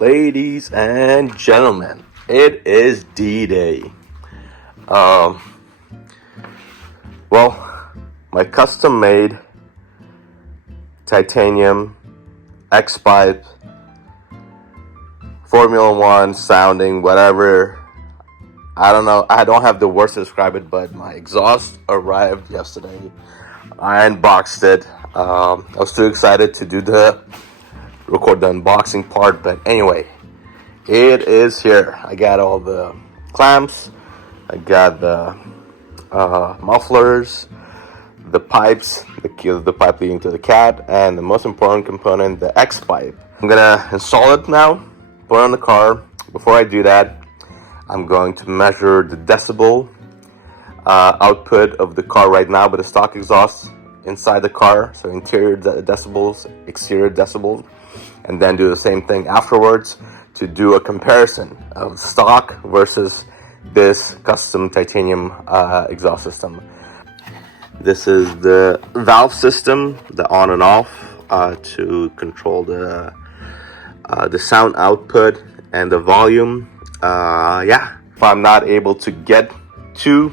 Ladies and gentlemen, it is D-Day. My custom-made titanium X-pipe, Formula One sounding, whatever. I don't know. I don't have the words to describe it, but my exhaust arrived yesterday. I unboxed it. I was too excited to record the unboxing part, but anyway, it is here. I got all the clamps, I got the mufflers, the pipes, the pipe leading to the cat, and the most important component, the X pipe. I'm gonna install it now, put it on the car. Before I do that, I'm going to measure the decibel output of the car right now with the stock exhaust inside the car, so interior decibels, exterior decibels, and then do the same thing afterwards to do a comparison of stock versus this custom titanium exhaust system. This is the valve system, the on and off, to control the sound output and the volume. If I'm not able to get to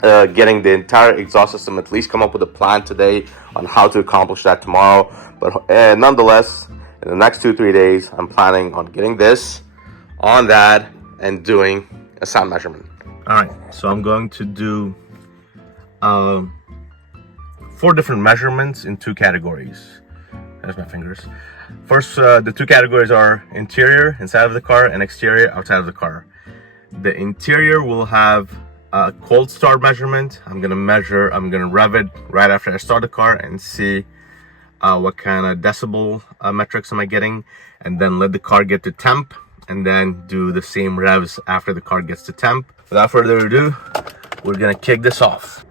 getting the entire exhaust system, at least come up with a plan today on how to accomplish that tomorrow. But nonetheless, in the next 2-3 days, I'm planning on getting this on that and doing a sound measurement. All right, so I'm going to do 4 different measurements in 2 categories. There's my fingers. First, the 2 categories are interior, inside of the car, and exterior, outside of the car. The interior will have a cold start measurement. I'm gonna rev it right after I start the car and see what kind of decibel metrics am I getting, and then let the car get to temp, and then do the same revs after the car gets to temp. Without further ado, we're gonna kick this off.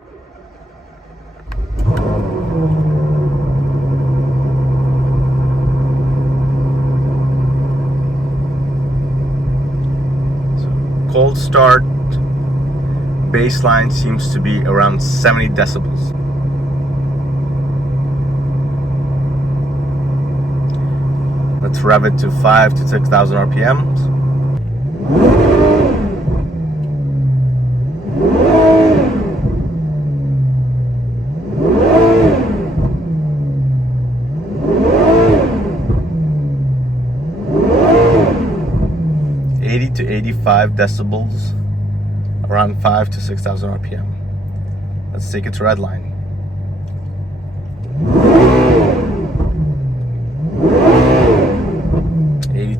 So, cold start baseline seems to be around 70 decibels. Let's rev it to 5,000 to 6,000 RPMs. To 85 decibels, around 5,000 to 6,000 RPM. Let's take it to red line.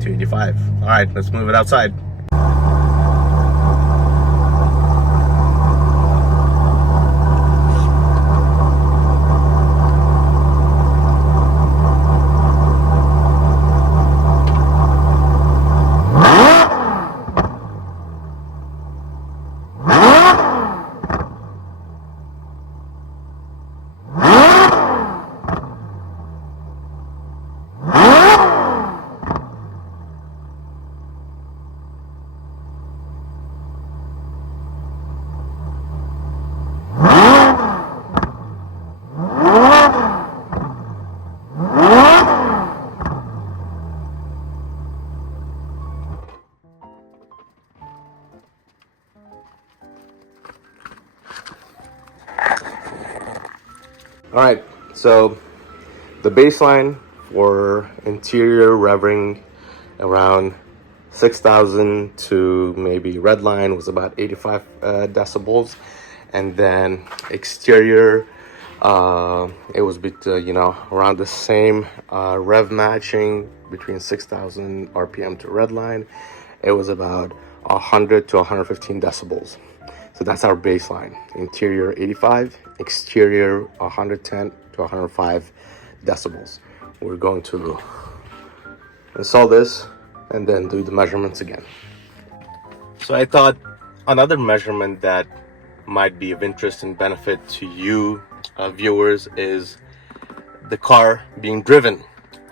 To 85. All right, let's move it outside. All right, so the baseline for interior revving around 6,000 to maybe red line was about 85 decibels, and then exterior it was around the same rev matching between 6,000 RPM to red line. It was about 100 to 115 decibels. So that's our baseline. Interior 85, exterior 110 to 105 decibels. We're going to install this and then do the measurements again. So I thought another measurement that might be of interest and benefit to you viewers is the car being driven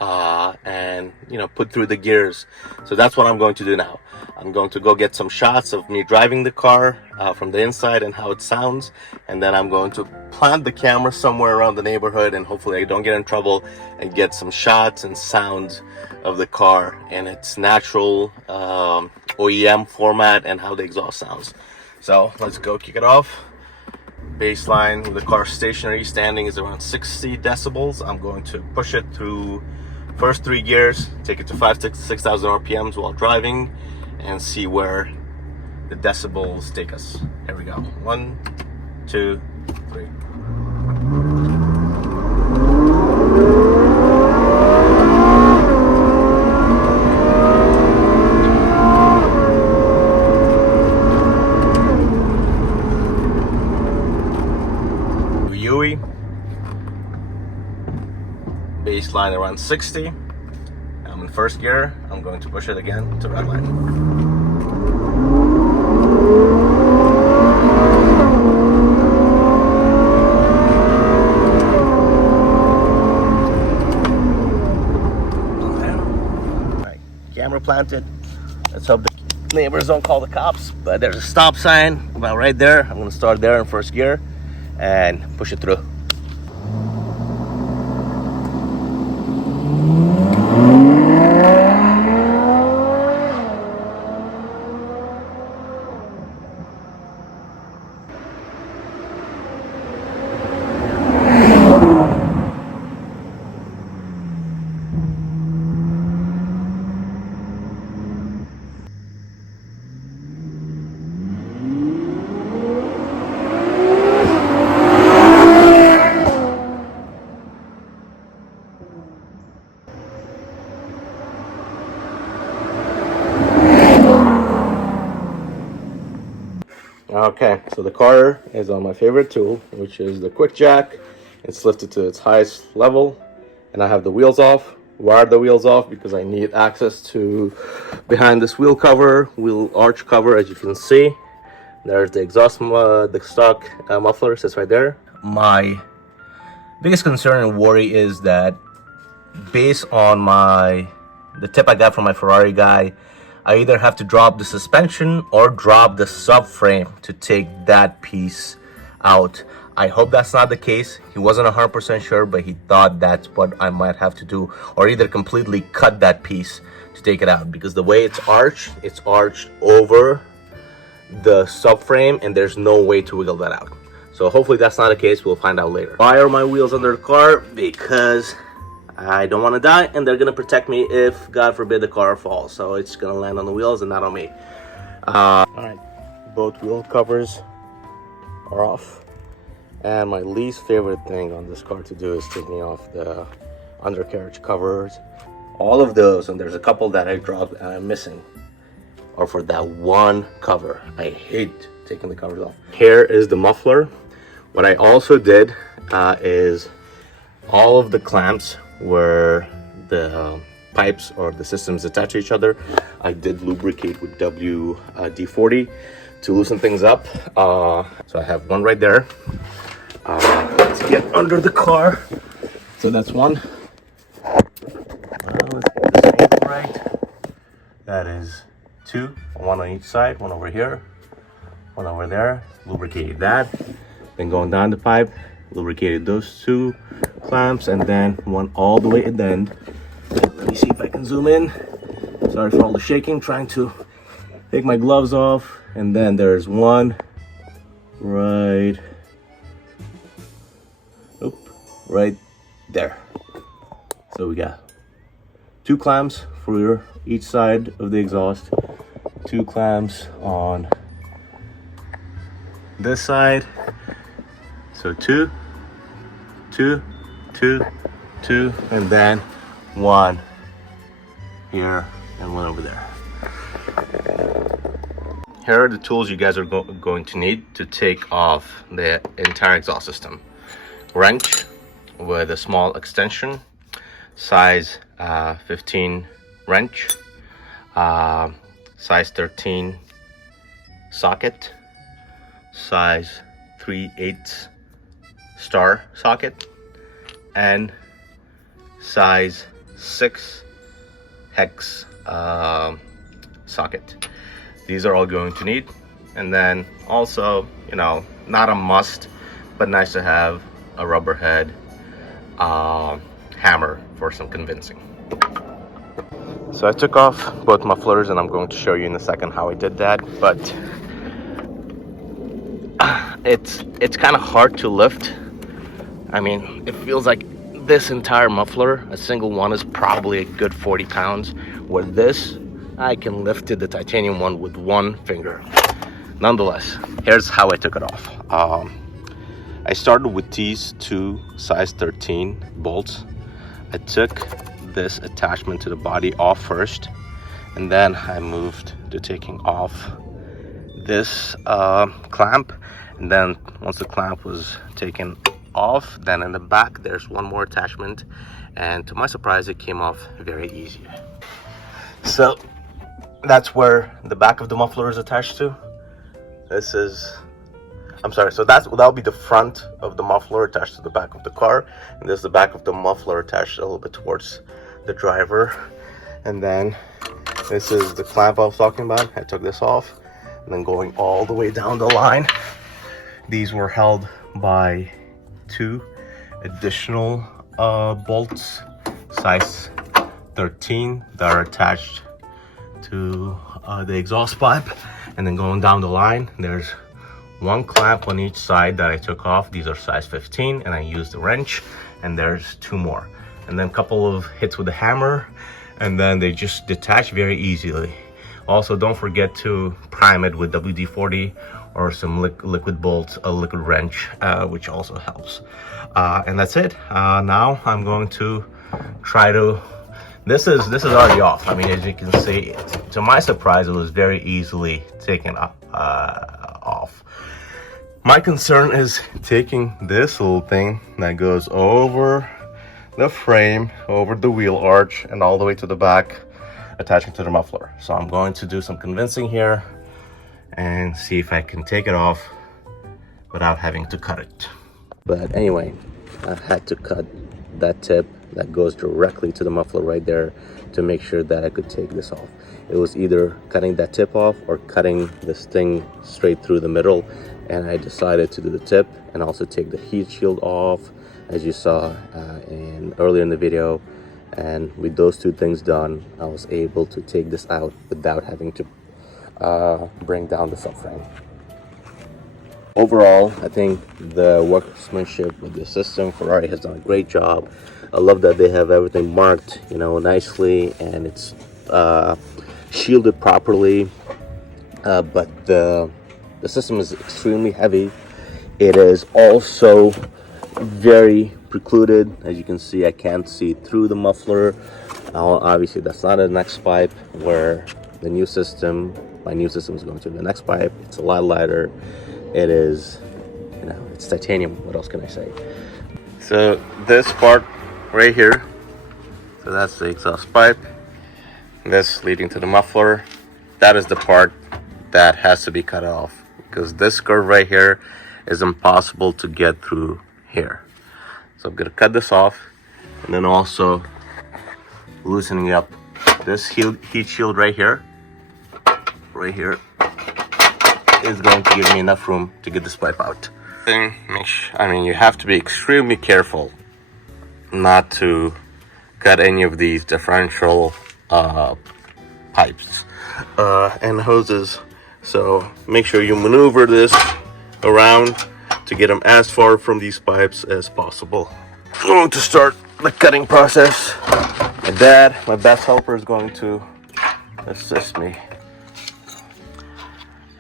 and put through the gears. So that's what I'm going to do now. I'm going to go get some shots of me driving the car from the inside and how it sounds, and then I'm going to plant the camera somewhere around the neighborhood, and hopefully I don't get in trouble, and get some shots and sounds of the car in its natural OEM format and how the exhaust sounds. So let's go kick it off. Baseline with the car stationary standing is around 60 decibels. I'm going to push it through first 3 gears, take it to 6,000 RPMs while driving, and see where the decibels take us. Here we go. 1, 2, 3. Yui. Baseline around 60. I'm in first gear. I'm going to push it again to red line. Alright, camera planted. Let's hope the neighbors don't call the cops, but there's a stop sign about right there. I'm going to start there in first gear and push it through. Okay, so the car is on my favorite tool, which is the quick jack. It's lifted to its highest level, and I have the wheels off, wired the wheels off because I need access to behind this wheel cover, wheel arch cover. As you can see, there's the exhaust, the stock muffler sits right there. My biggest concern and worry is that based on the tip I got from my Ferrari guy, I either have to drop the suspension or drop the subframe to take that piece out. I hope that's not the case. He wasn't 100% sure, but he thought that's what I might have to do, or either completely cut that piece to take it out, because the way it's arched over the subframe and there's no way to wiggle that out. So hopefully that's not the case. We'll find out later. Why are my wheels under the car? Because I don't want to die, and they're gonna protect me if, God forbid, the car falls. So it's gonna land on the wheels and not on me. All right, both wheel covers are off, and my least favorite thing on this car to do is taking off the undercarriage covers. All of those, and there's a couple that I dropped and I'm missing, are for that one cover. I hate taking the covers off. Here is the muffler. What I also did is all of the clamps where the pipes or the systems attach to each other, I did lubricate with WD-40 to loosen things up. So I have one right there. Let's get under the car. So that's one. Let's get this angle right. That is 2, one on each side, one over here, one over there. Lubricated that. Then going down the pipe, lubricated those 2 clamps, and then one all the way at the end. Let me see if I can zoom in. Sorry for all the shaking, trying to take my gloves off. And then there's one right there. So we got 2 clamps for each side of the exhaust, 2 clamps on this side. So 2, 2, 2, 2, and then 1 here and 1 over there. Here are the tools you guys are going to need to take off the entire exhaust system. Wrench with a small extension, size 15 wrench, size 13 socket, size 3/8 star socket, and size 6 hex socket. These are all going to need. And then also, you know, not a must, but nice to have a rubber head hammer for some convincing. So I took off both mufflers, and I'm going to show you in a second how I did that. But it's kind of hard to lift. I mean, it feels like this entire muffler, a single one, is probably a good 40 pounds. With this, I can lift it, the titanium one, with one finger. Nonetheless, here's how I took it off. I started with these 2 size 13 bolts. I took this attachment to the body off first, and then I moved to taking off this clamp. And then once the clamp was taken off, then in the back there's one more attachment, and to my surprise it came off very easy. So that's where the back of the muffler is attached to. This is, I'm sorry, so that'll be the front of the muffler attached to the back of the car, and this is the back of the muffler attached a little bit towards the driver. And then this is the clamp I was talking about. I took this off, and then going all the way down the line, these were held by 2 additional bolts size 13 that are attached to the exhaust pipe. And then going down the line, there's 1 clamp on each side that I took off. These are size 15, and I used the wrench, and there's 2 more. And then a couple of hits with the hammer, and then they just detach very easily. Also, don't forget to prime it with WD-40 or some liquid bolts, a liquid wrench, which also helps. And that's it. Now I'm going to try to, this is already off. I mean, as you can see, to my surprise, it was very easily taken off. My concern is taking this little thing that goes over the frame, over the wheel arch, and all the way to the back, attaching to the muffler. So I'm going to do some convincing here and see if I can take it off without having to cut it. But anyway, I had to cut that tip that goes directly to the muffler right there to make sure that I could take this off. It was either cutting that tip off or cutting this thing straight through the middle, and I decided to do the tip and also take the heat shield off, as you saw earlier in the video. And with those 2 things done, I was able to take this out without having to bring down the subframe. Overall, I think the workmanship with the system, Ferrari has done a great job. I love that they have everything marked, you know, nicely, and it's shielded properly. But the system is extremely heavy. It is also very precluded. As you can see, I can't see through the muffler. Obviously, that's not a next pipe, where the new system, my new system, is going to the next pipe. It's a lot lighter. It is, you know, it's titanium. What else can I say? So this part right here, so that's the exhaust pipe. This leading to the muffler, that is the part that has to be cut off, because this curve right here is impossible to get through here. So I'm gonna cut this off, and then also loosening up this heat shield right here is going to give me enough room to get this pipe out. I mean, you have to be extremely careful not to cut any of these differential pipes and hoses. So make sure you maneuver this around to get them as far from these pipes as possible. I'm going to start the cutting process. My dad, my best helper, is going to assist me.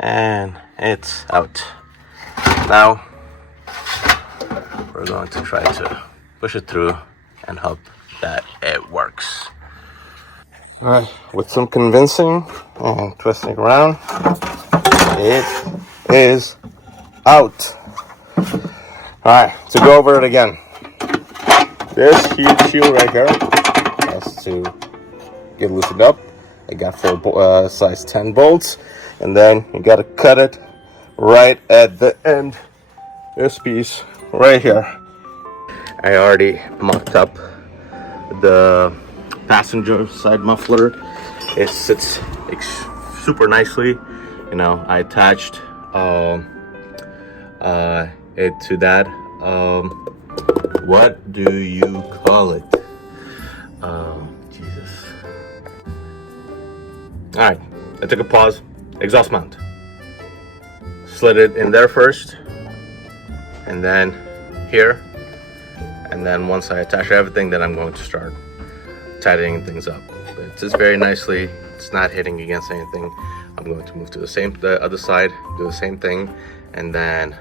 And it's out. Now we're going to try to push it through and hope that it works. Alright, with some convincing and twisting around, it is out. Alright, to go over it again. This heat shield right here has to get loosened up. I got 4 size 10 bolts, and then you gotta cut it right at the end. This piece right here. I already mocked up the passenger side muffler. It sits super nicely. You know, I attached it to that. What do you call it? Jesus. All right, I took a pause. Exhaust mount. Slid it in there first, and then here, and then once I attach everything, then I'm going to start tightening things up. But it sits very nicely. It's not hitting against anything. I'm going to move to the other side, do the same thing, and then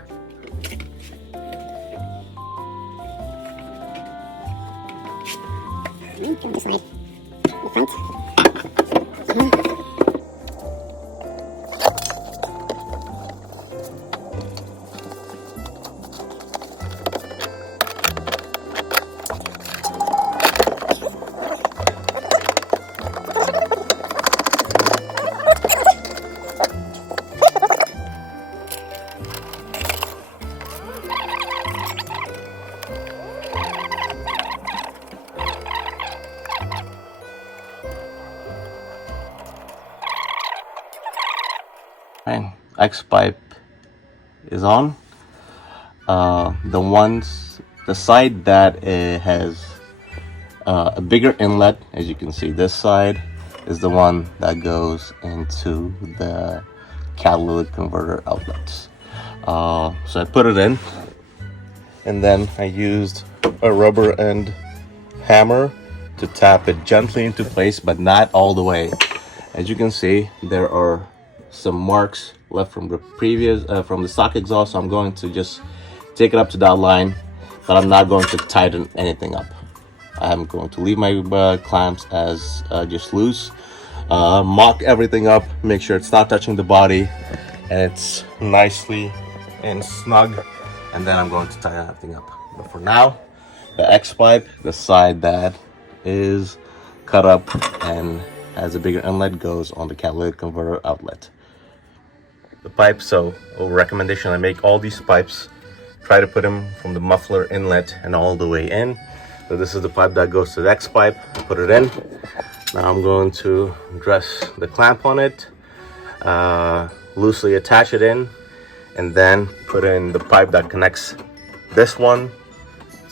this side, the front. and X pipe is on. The side that has a bigger inlet, as you can see, this side is the one that goes into the catalytic converter outlets. So I put it in, and then I used a rubber end hammer to tap it gently into place, but not all the way. As you can see, there are some marks left from the previous from the stock exhaust, so I'm going to just take it up to that line, but I'm not going to tighten anything up. I'm going to leave my clamps as just loose, mock everything up, make sure it's not touching the body and it's nicely and snug, and then I'm going to tighten everything up. But for now, the X pipe, the side that is cut up and has a bigger inlet, goes on the catalytic converter outlet. The pipe, so a recommendation, I make all these pipes, try to put them from the muffler inlet and all the way in. So this is the pipe that goes to the X pipe. Put it in. Now I'm going to dress the clamp on it, loosely attach it in, and then put in the pipe that connects this one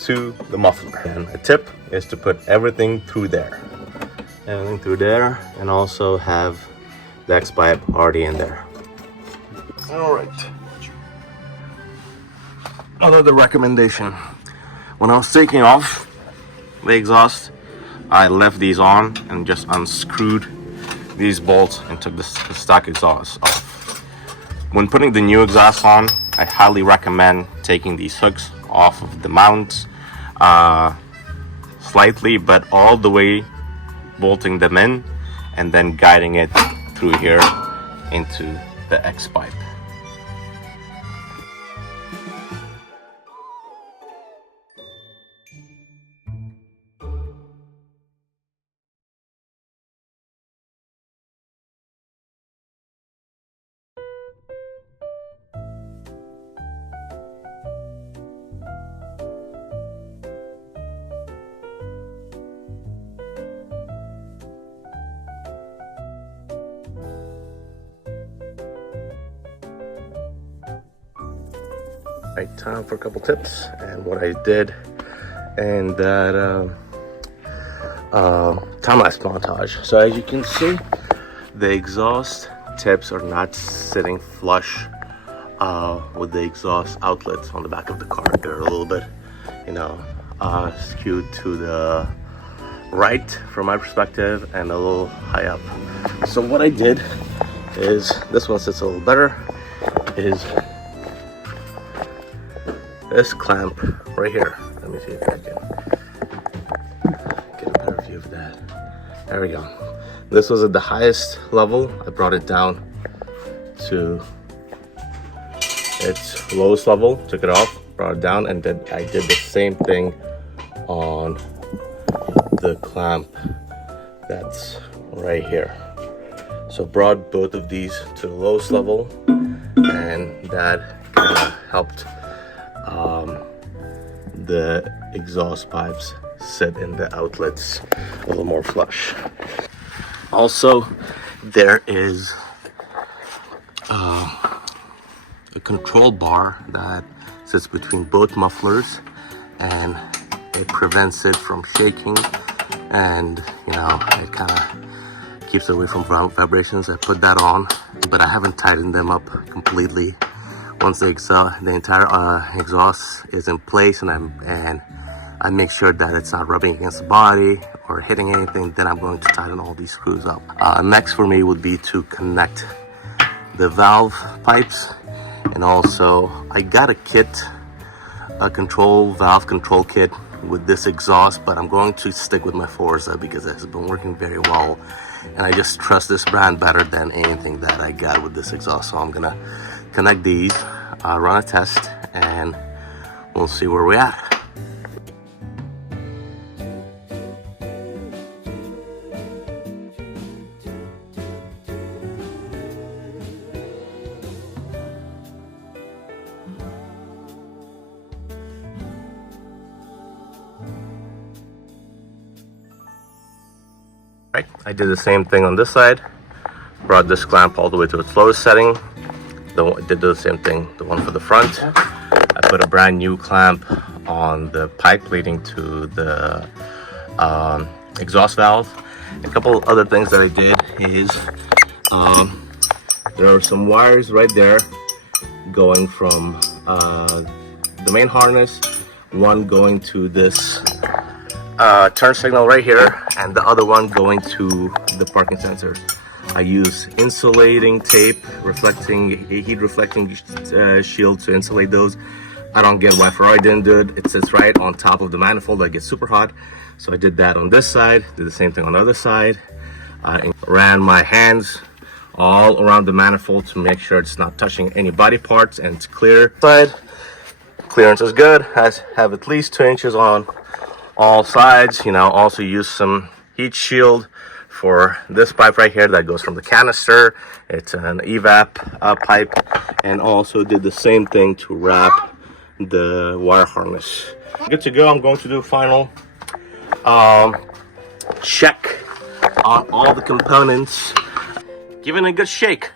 to the muffler. And a tip is to put everything through there. Everything through there, and also have the X pipe already in there. All right. Another recommendation. When I was taking off the exhaust, I left these on and just unscrewed these bolts and took the stock exhaust off. When putting the new exhaust on, I highly recommend taking these hooks off of the mounts slightly, but all the way bolting them in and then guiding it through here into the X pipe. Right, time for a couple tips and what I did and that time-lapse montage. So as you can see, the exhaust tips are not sitting flush with the exhaust outlets on the back of the car. They're a little bit, skewed to the right from my perspective and a little high up. So what I did is, this one sits a little better, is this clamp right here. Let me see if I can get a better view of that. There we go. This was at the highest level. I brought it down to its lowest level, took it off, brought it down, and then I did the same thing on the clamp that's right here. So brought both of these to the lowest level, and that kind of helped the exhaust pipes sit in the outlets a little more flush. Also, there is a control bar that sits between both mufflers, and it prevents it from shaking, and you know, it kind of keeps it away from vibrations. I put that on, but I haven't tightened them up completely. Once the entire exhaust is in place, and I make sure that it's not rubbing against the body or hitting anything, then I'm going to tighten all these screws up. Next for me would be to connect the valve pipes, and also I got a kit, a valve control kit with this exhaust, but I'm going to stick with my Forza because it has been working very well, and I just trust this brand better than anything that I got with this exhaust. So I'm gonna connect these, run a test, and we'll see where we're at. Right, I did the same thing on this side, brought this clamp all the way to its lowest setting. Did the same thing, the one for the front. I put a brand new clamp on the pipe leading to the exhaust valve. A couple of other things that I did is there are some wires right there going from the main harness, one going to this turn signal right here, and the other one going to the parking sensors. I use insulating tape, heat reflecting shield to insulate those. I don't get why Ferrari didn't do it. It sits right on top of the manifold that gets super hot. So I did that on this side, did the same thing on the other side. I ran my hands all around the manifold to make sure it's not touching any body parts and it's clear. Side clearance is good. I have at least 2 inches on all sides. You know, also use some heat shield for this pipe right here that goes from the canister. It's an evap pipe, and also did the same thing to wrap the wire harness. Good to go. I'm going to do a final check on all the components, giving it a good shake,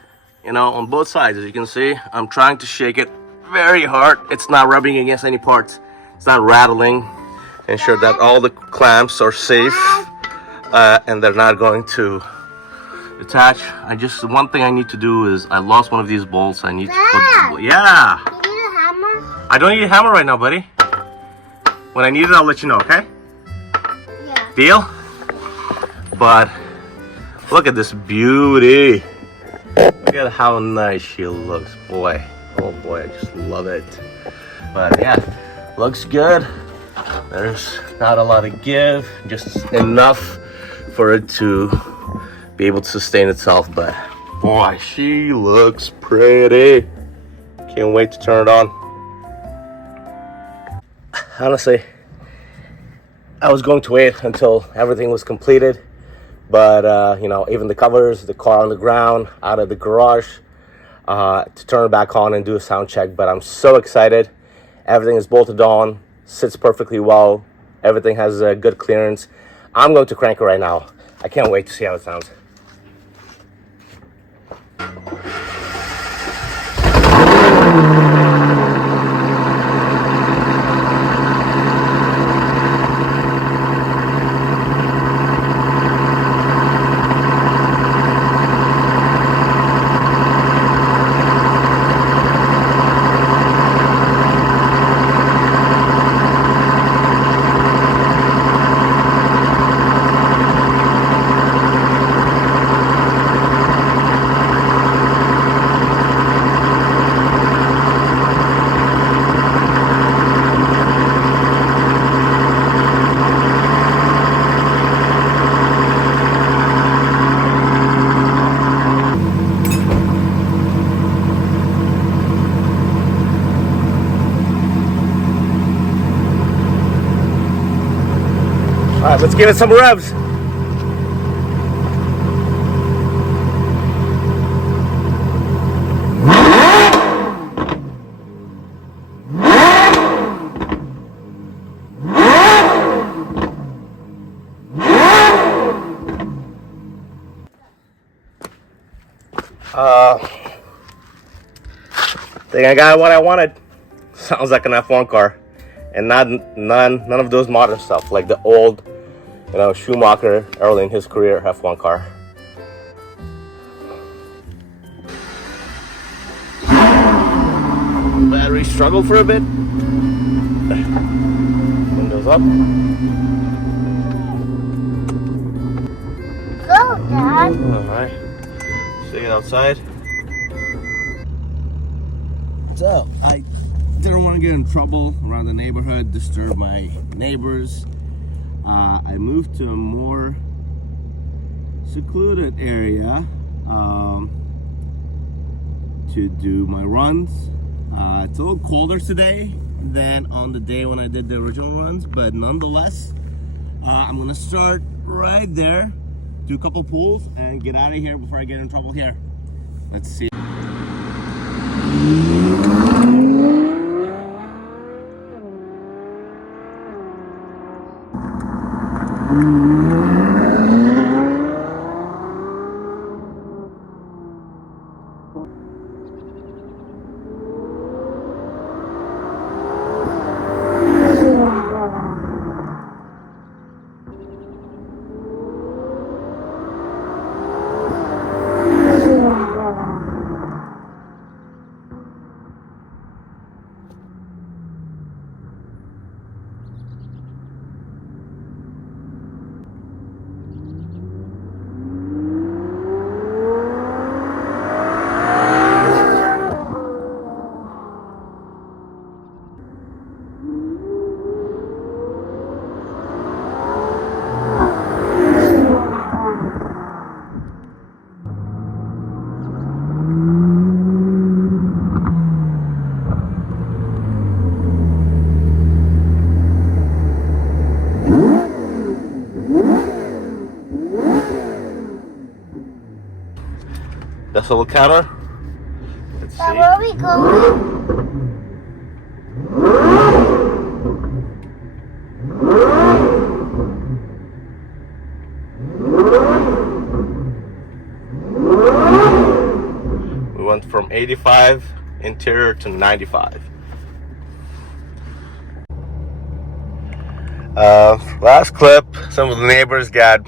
you know, on both sides. As you can see, I'm trying to shake it very hard. It's not rubbing against any parts, it's not rattling. Ensure that all the clamps are safe and they're not going to attach. One thing I need to do is, I lost one of these bolts. I need to put, yeah. You need a hammer? I don't need a hammer right now, buddy. When I need it, I'll let you know, okay? Yeah. Deal? But look at this beauty. Look at how nice she looks, boy. Oh boy, I just love it. But yeah, looks good. There's not a lot of give, just enough for it to be able to sustain itself. But boy, she looks pretty. Can't wait to turn it on. Honestly, I was going to wait until everything was completed, but you know, even the covers, the car on the ground, out of the garage, to turn it back on and do a sound check. But I'm so excited. Everything is bolted on, sits perfectly well. Everything has a good clearance. I'm going to crank it right now. I can't wait to see how it sounds. All right, let's give it some revs. Think I got what I wanted. Sounds like an F1 car, and none of those modern stuff like the old, Schumacher early in his career F1 car. Battery struggled for a bit. Windows up. Go, Dad. Alright. See you outside. So, I didn't want to get in trouble around the neighborhood, disturb my neighbors. I moved to a more secluded area to do my runs. It's a little colder today than on the day when I did the original runs, but nonetheless, I'm gonna start right there, do a couple pulls, and get out of here before I get in trouble here. Let's see. That's a little counter. Let's Dad, see. where are we going? We went from 85 interior to 95. Last clip, some of the neighbors got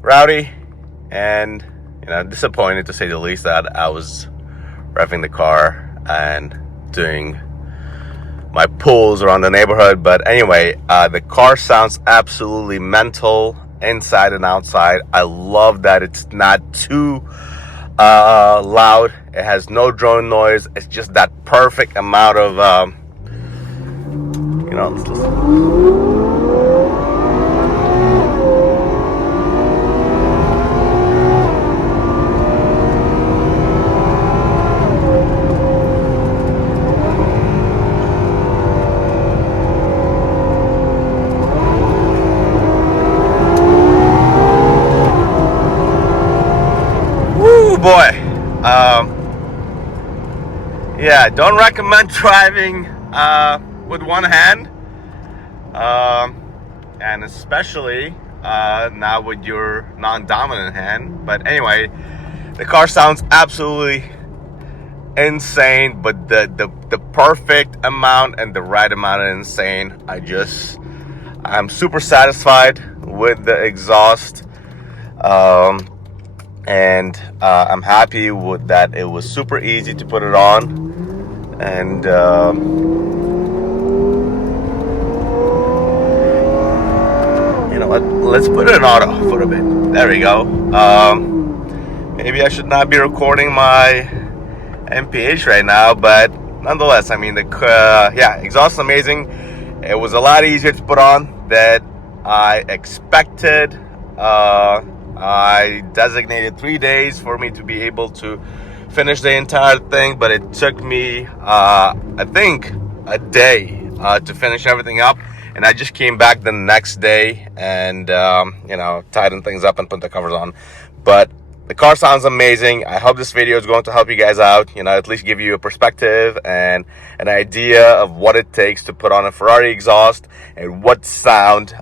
rowdy and disappointed to say the least that I was revving the car and doing my pulls around the neighborhood. But anyway, the car sounds absolutely mental inside and outside. I love that it's not too loud. It has no drone noise. It's just that perfect amount of let's listen. Woo boy. Yeah, don't recommend driving with one hand, and especially not with your non-dominant hand. But anyway, the car sounds absolutely insane, but the perfect amount and the right amount of insane. I'm super satisfied with the exhaust, and I'm happy with that. It was super easy to put it on, and you know what, let's put it in auto for a bit. There we go. Maybe I should not be recording my MPH right now, but nonetheless, I mean, the exhaust is amazing. It was a lot easier to put on than I expected. I designated 3 days for me to be able to finish the entire thing, but it took me I think a day to finish everything up, and I just came back the next day and tightened things up and put the covers on. But The car sounds amazing. I hope this video is going to help you guys out, at least give you a perspective and an idea of what it takes to put on a Ferrari exhaust and what sound,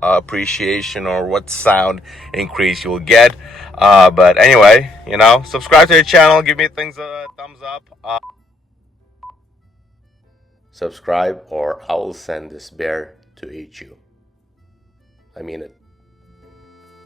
appreciation or what sound increase you'll get. But anyway, subscribe to the channel, give me things a thumbs up. Subscribe or I will send this bear to eat you. I mean it.